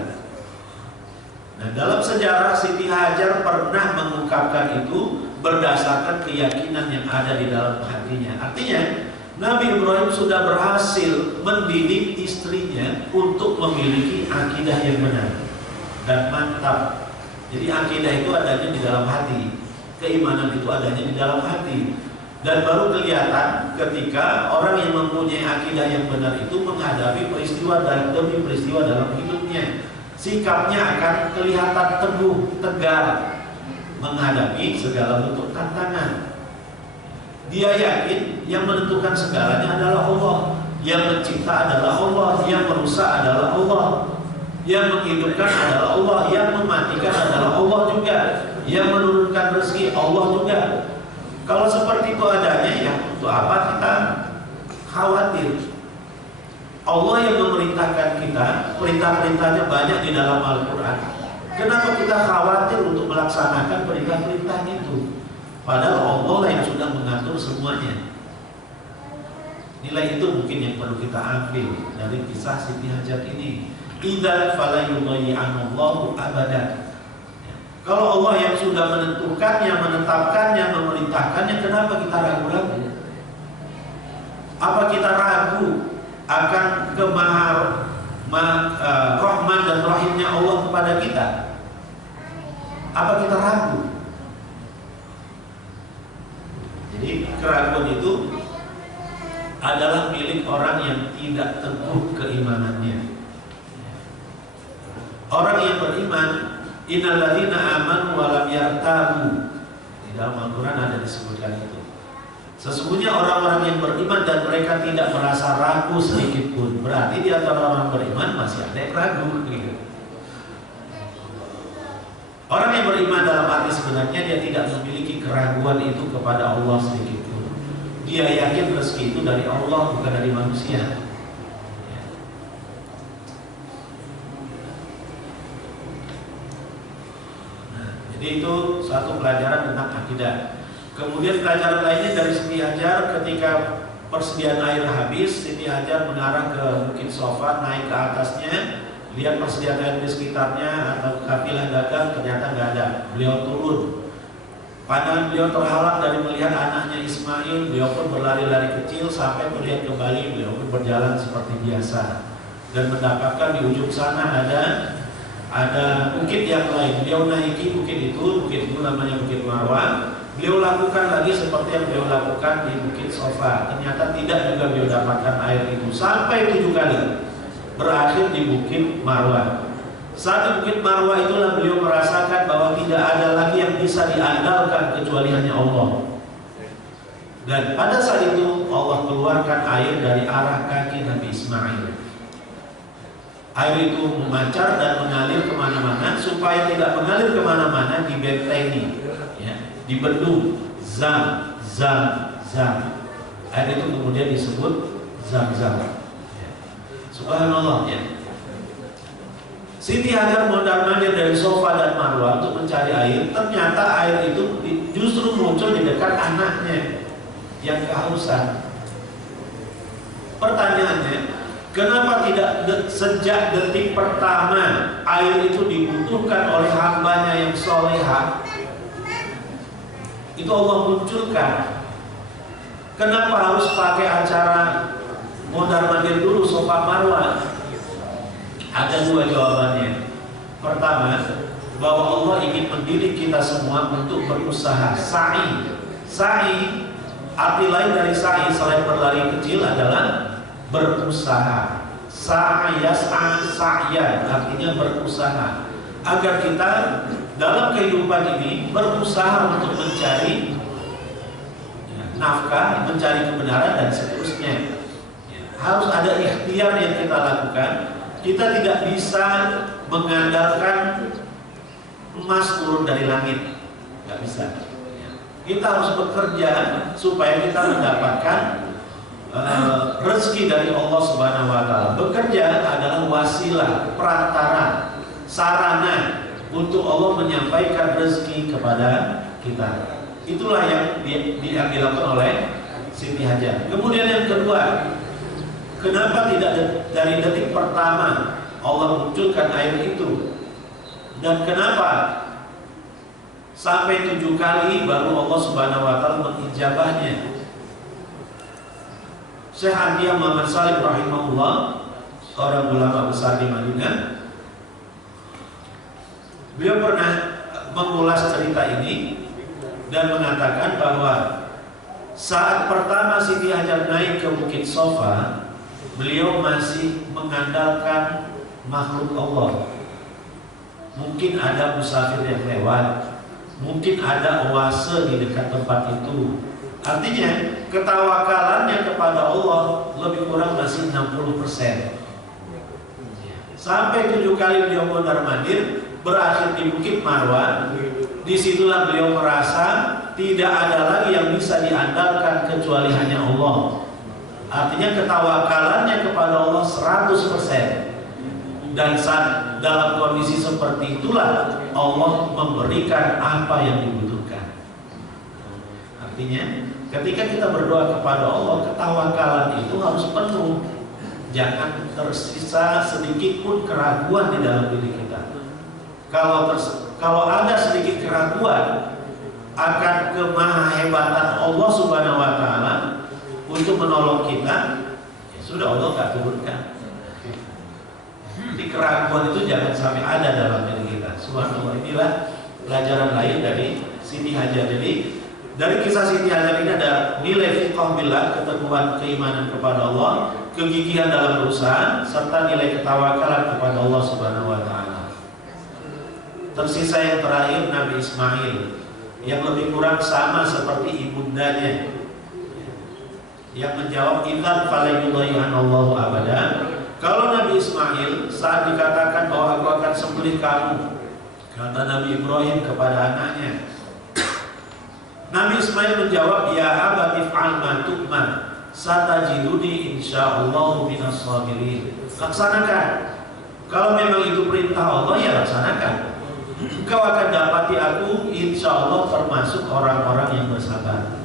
Nah, dalam sejarah Siti Hajar pernah mengungkapkan itu berdasarkan keyakinan yang ada di dalam hatinya. Artinya Nabi Ibrahim sudah berhasil mendidik istrinya untuk memiliki akidah yang benar dan mantap. Jadi akidah itu adanya di dalam hati, keimanan itu adanya di dalam hati, dan baru kelihatan ketika orang yang mempunyai akidah yang benar itu menghadapi peristiwa dan demi peristiwa dalam hidupnya, sikapnya akan kelihatan teguh, tegar menghadapi segala bentuk tantangan. Dia yakin yang menentukan segalanya adalah Allah, yang mencipta adalah Allah, yang merusak adalah Allah, yang menghidupkan adalah Allah, yang mematikan adalah Allah juga, yang menurunkan rezeki Allah juga. Kalau seperti itu adanya, ya untuk apa kita khawatir? Allah yang memerintahkan kita, perintah-perintahnya banyak di dalam Al-Quran. Kenapa kita khawatir untuk melaksanakan perintah-perintah itu? Padahal Allah lah yang sudah mengatur semuanya. Nilai itu mungkin yang perlu kita ambil dari kisah Siti Hajar ini. Idzan fala yudayyi'anallahu abadan. Kalau Allah yang sudah menentukannya, menetapkannya, memerintahkannya, kenapa kita ragu-ragu? Apa kita ragu akan rahman dan rahimnya Allah kepada kita? Apa kita ragu? Jadi keraguan itu adalah milik orang yang tidak teguh keimanannya. Orang yang beriman, innalladzina amanu wa lam yartabu. Di dalam Al-Quran ada disebutkan itu. Sesungguhnya orang-orang yang beriman dan mereka tidak merasa ragu sedikit pun. Berarti di antara orang beriman masih ada yang ragu. Orang yang beriman dalam arti sebenarnya dia tidak memiliki keraguan itu kepada Allah sedikit pun. Dia yakin rezeki itu dari Allah, bukan dari manusia. Nah, jadi itu satu pelajaran tentang akidah. Kemudian pelajaran lainnya dari Siti Hajar, ketika persediaan air habis, Siti Hajar mengarah ke Bukit Sofa, naik ke atasnya, lihat persediaan air di sekitarnya atau kafilah dagang, ternyata nggak ada. Beliau turun, pandangan beliau terhalang dari melihat anaknya Ismail. Beliau pun berlari-lari kecil sampai melihat kembali. Beliau pun berjalan seperti biasa dan mendapatkan di ujung sana ada bukit yang lain. Beliau naiki bukit itu namanya Bukit Marwah. Beliau lakukan lagi seperti yang beliau lakukan di Bukit Sofa. Ternyata tidak juga beliau dapatkan air itu sampai 7 kali. Berakhir di Bukit Marwah. Saat di Bukit Marwah itulah beliau merasakan bahwa tidak ada lagi yang bisa diandalkan kecuali hanya Allah. Dan pada saat itu Allah keluarkan air dari arah kaki Nabi Ismail. Air itu memancar dan mengalir kemana-mana. Supaya tidak mengalir kemana-mana, dibentengi, dibendung, zam. Air itu kemudian disebut zam-zam. Subhanallah, ya. Siti Hajar mondar-mandir dari Sofa dan Marwah untuk mencari air. Ternyata air itu justru muncul di dekat anaknya yang kehausan. Pertanyaannya, kenapa tidak sejak detik pertama air itu dibutuhkan oleh hambanya yang solehah, itu Allah munculkan? Kenapa harus pakai acara mondar-mandir dulu Sofa Marwah? Ada 2 jawabannya. Pertama, bahwa Allah ingin mendidik kita semua untuk berusaha. Sa'i, arti lain dari sa'i selain berlari kecil adalah berusaha. Sa'yan artinya berusaha. Agar kita dalam kehidupan ini berusaha untuk mencari nafkah, mencari kebenaran dan seterusnya. Harus ada ikhtiar yang kita lakukan. Kita tidak bisa mengandalkan emas turun dari langit, nggak bisa. Kita harus bekerja supaya kita mendapatkan rezeki dari Allah Subhanahu Wa Taala. Bekerja adalah wasilah, perantara, sarana untuk Allah menyampaikan rezeki kepada kita. Itulah yang dilakukan oleh Siti Hajar. Kemudian yang kedua, kenapa tidak dari detik pertama Allah munculkan air itu? Dan kenapa sampai 7 kali baru Allah Subhanahu Wa Taala mengijabahnya? Syekh Atiyah Muhammad Salim rahimahullah, seorang ulama besar di Madinah, beliau pernah mengulas cerita ini dan mengatakan bahwa saat pertama Siti Hajar naik ke Bukit Sofa, beliau masih mengandalkan makhluk Allah. Mungkin ada musafir yang lewat, mungkin ada oase di dekat tempat itu. Artinya ketawakalannya kepada Allah lebih kurang masih 60%. Sampai 7 kali beliau mondar-mandir, berakhir di Bukit Marwah. Disitulah beliau merasa tidak ada lagi yang bisa diandalkan kecuali hanya Allah. Artinya ketawakalannya kepada Allah 100%. Dan saat dalam kondisi seperti itulah Allah memberikan apa yang dibutuhkan. Artinya ketika kita berdoa kepada Allah, ketawakalan itu harus penuh. Jangan tersisa sedikit pun keraguan di dalam diri kita. Kalau ada sedikit keraguan akan kemahahebatan Allah Subhanahu Wa Taala untuk menolong kita, ya sudah, Allah gak turunkan. Jadi keraguan itu jangan sampai ada dalam diri kita. Subhanallah, inilah pelajaran lain dari Siti Hajar. Jadi dari kisah Siti Hajar ini ada nilai fiqh billah, keteguhan keimanan kepada Allah, kegigihan dalam berusaha, serta nilai ketawakalan kepada Allah Subhanahu wa taala. Tersisa yang terakhir Nabi Ismail yang lebih kurang sama seperti ibundanya, yang menjawab idzan fala yudhi'anallahu abada. Kalau Nabi Ismail saat dikatakan bahwa aku akan sembelih kamu, kata Nabi Ibrahim kepada anaknya, Nabi Ismail menjawab, ya abati fa'al ma tu'mar satajiduni insyaallah minas sabirin. Laksanakan. Kalau memang itu perintah Allah, ya laksanakan. Kau akan dapati aku insyaallah termasuk orang-orang yang bersabar.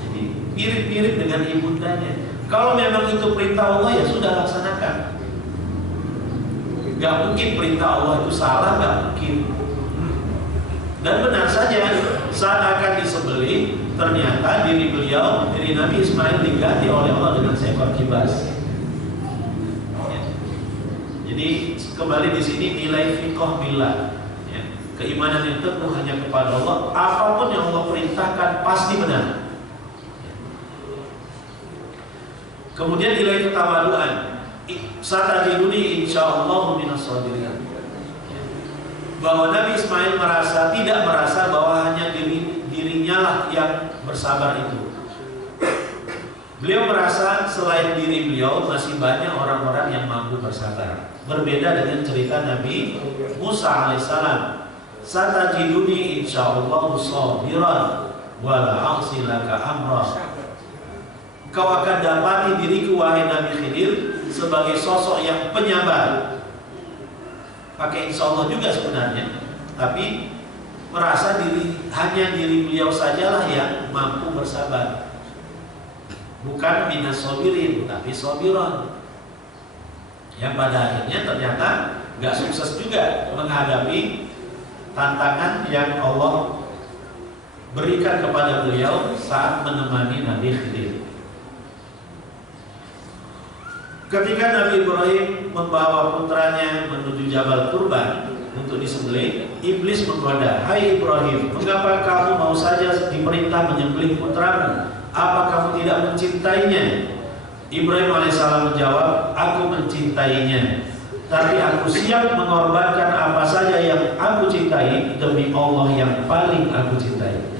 Jadi mirip-mirip dengan ibundanya. Kalau memang itu perintah Allah, ya sudah laksanakan. Gak mungkin perintah Allah itu salah, gak mungkin. Dan benar saja saat akan disembelih, ternyata diri Nabi Ismail diganti oleh Allah dengan seekor kibas. Ya. Jadi kembali di sini nilai fiqh billah. Ya. Keimanan yang teguh hanya kepada Allah. Apapun yang Allah perintahkan pasti benar. Kemudian nilai ketawaduan, satajiduni insyaallah minas sabirin. Bahwa Nabi Ismail tidak merasa bahwa hanya dirinya lah yang bersabar itu. Beliau merasa selain diri beliau masih banyak orang-orang yang mampu bersabar. Berbeda dengan cerita Nabi Musa alaihissalam, satajiduni insyaallah sabiran wala a'si laka amra. Kau akan dapati diriku wahai Nabi Khidir sebagai sosok yang penyabar. Pakai insya Allah juga sebenarnya, tapi merasa hanya diri beliau sajalah yang mampu bersabar. Bukan minas sabirin, tapi sabiran. Yang pada akhirnya ternyata gak sukses juga menghadapi tantangan yang Allah berikan kepada beliau saat menemani Nabi Khidir. Ketika Nabi Ibrahim membawa putranya menuju Jabal Kurban untuk disembelih, iblis menggoda, hai Ibrahim, mengapa kamu mau saja diperintah menyembelih putramu? Apa kamu tidak mencintainya? Ibrahim alaihissalam menjawab, aku mencintainya, tapi aku siap mengorbankan apa saja yang aku cintai demi Allah yang paling aku cintai.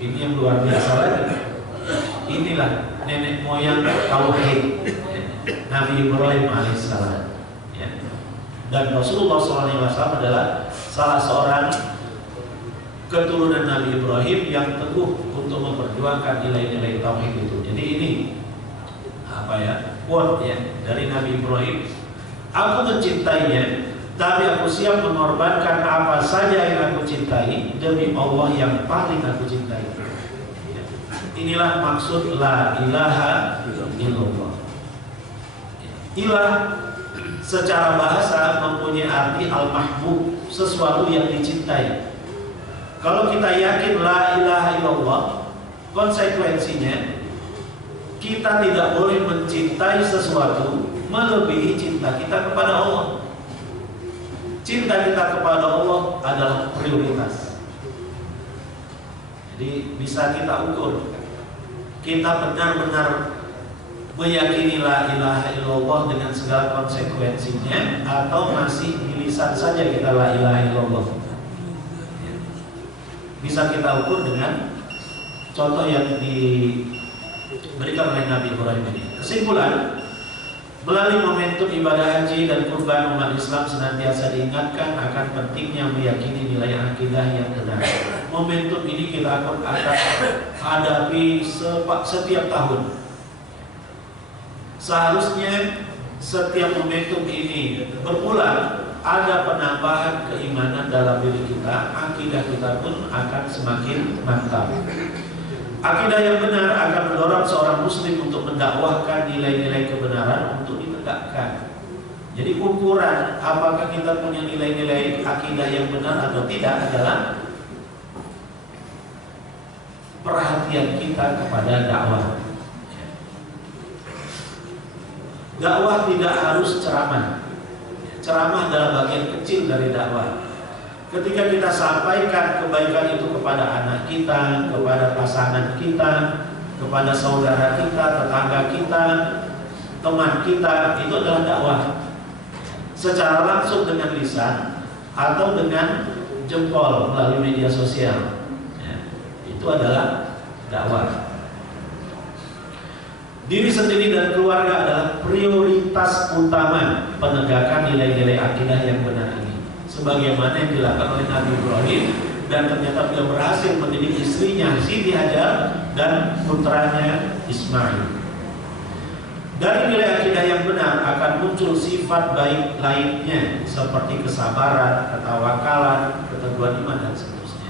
Ini yang luar biasa lagi. Inilah nenek moyang tauhid Nabi Ibrahim alaihissalam. Ya. Dan Rasulullah SAW adalah salah seorang keturunan Nabi Ibrahim yang teguh untuk memperjuangkan nilai-nilai tauhid itu. Jadi ini quote dari Nabi Ibrahim. Aku mencintainya, tapi aku siap mengorbankan apa saja yang aku cintai demi Allah yang paling aku cintai. Inilah maksud la ilaha illallah. Ilah secara bahasa mempunyai arti al-mahbub, sesuatu yang dicintai. Kalau kita yakin la ilaha illallah, konsekuensinya kita tidak boleh mencintai sesuatu melebihi cinta kita kepada Allah. Cinta kita kepada Allah adalah prioritas. Jadi bisa kita ukur, kita benar-benar meyakini la ilaha illallah dengan segala konsekuensinya, atau masih di lisan saja kita la ilaha illallah. Bisa kita ukur dengan contoh yang diberikan oleh Nabi Ibrahim ini. Kesimpulan, melalui momentum ibadah haji dan kurban, umat Islam senantiasa diingatkan akan pentingnya meyakini nilai akidah yang benar. Momentum ini kita akan hadapi setiap tahun. Seharusnya setiap momentum ini berulang, ada penambahan keimanan dalam diri kita, akidah kita pun akan semakin mantap. Akidah yang benar akan mendorong seorang muslim untuk mendakwahkan nilai-nilai kebenaran untuk ditegakkan. Jadi ukuran apakah kita punya nilai-nilai akidah yang benar atau tidak adalah perhatian kita kepada dakwah. Dakwah tidak harus ceramah. Ceramah adalah bagian kecil dari dakwah. Ketika kita sampaikan kebaikan itu kepada anak kita, kepada pasangan kita, kepada saudara kita, tetangga kita, teman kita, itu adalah dakwah. Secara langsung dengan lisan atau dengan jempol melalui media sosial, ya, itu adalah dakwah. Diri sendiri dan keluarga adalah prioritas utama penegakan nilai-nilai akidah yang benar ini, sebagaimana yang dilakukan oleh Nabi Ibrahim, dan ternyata beliau berhasil mendidik istrinya Siti Hajar dan putranya Ismail. Dari nilai akidah yang benar akan muncul sifat baik lainnya seperti kesabaran, ketawakalan, keteguhan iman dan seterusnya.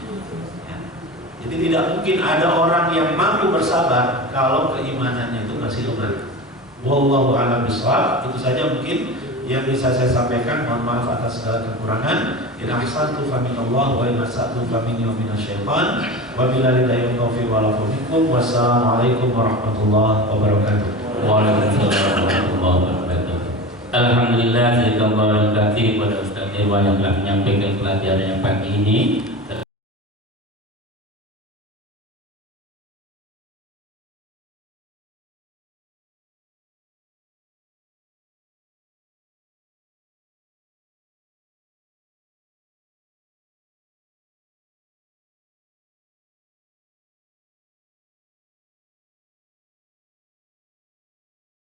Ya. Jadi tidak mungkin ada orang yang mampu bersabar kalau keimanannya itu masih lemah. Wallahu a'lam bishawab. Itu saja mungkin yang bisa saya sampaikan. Mohon maaf atas segala kekurangan. In ahsantu faminallah wa in asa'tu faminni wa minasyaitan. Wa billahi taufiq wal afiq. Wassalamualaikum warahmatullahi wabarakatuh. Waalaikumsalam warahmatullahi wabarakatuh. Alhamdulillah, jazakallahu khairan pada Ustaz Irwan yang telah menyampaikan pelajaran yang pagi ini.